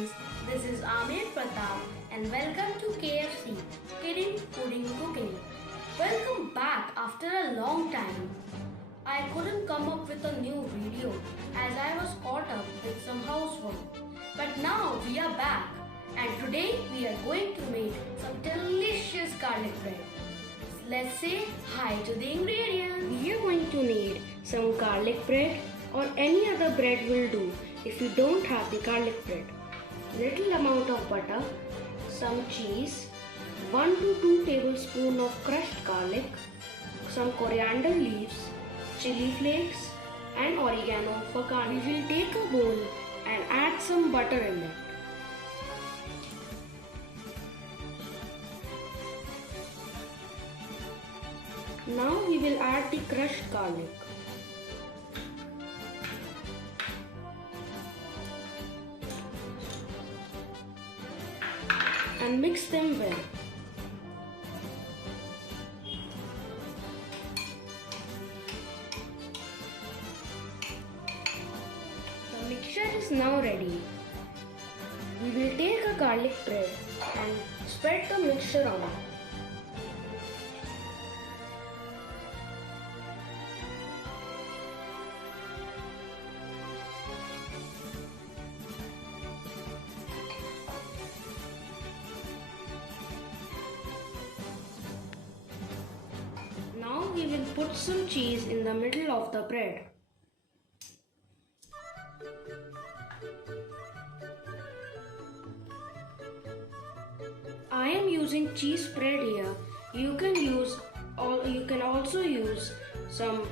friends, this is Aaamer Pratap and welcome to KFC, Kidding Pudding Cooking. Welcome back after a long time. I couldn't come up with a new video as I was caught up with some housework. But now we are back and today we are going to make some delicious garlic bread. Let's say hi to the ingredients. We are going to need some garlic bread or any other bread will do if you don't have the garlic bread. Little amount of butter, some cheese, 1 to 2 tablespoons of crushed garlic, some coriander leaves, chili flakes and oregano for garnish. We will take a bowl and add some butter in it. Now we will add the crushed garlic. And mix them well. The mixture is now ready. We will take a garlic bread and spread the mixture on it. Now we will put some cheese in the middle of the bread. I am using cheese spread here. You can also use some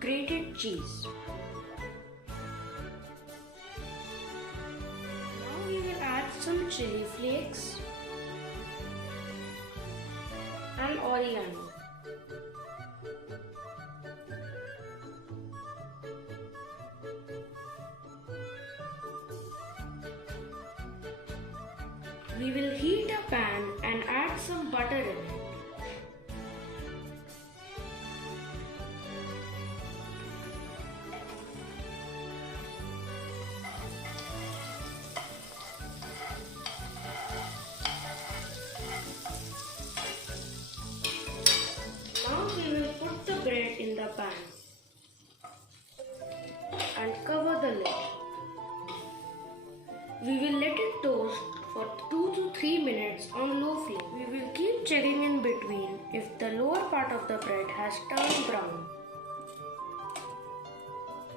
grated cheese. Now we will add some chili flakes and oregano. We will heat a pan and add some butter in it. Now we will put the bread in the pan and cover the lid. We will let it toast for 2 to 3 minutes on low flame. We will keep checking in between if the lower part of the bread has turned brown.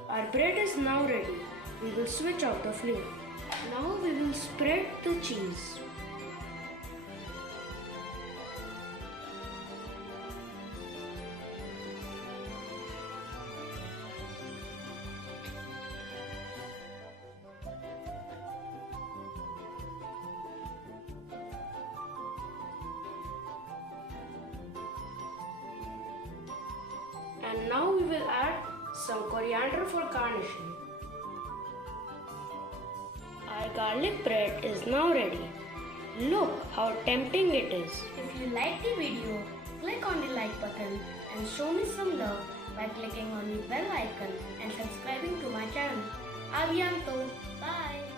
Our bread is now ready. We will switch off the flame. Now we will spread the cheese. And now we will add some coriander for garnishing. Our garlic bread is now ready. Look how tempting it is. If you like the video, click on the like button and show me some love by clicking on the bell icon and subscribing to my channel. Bye.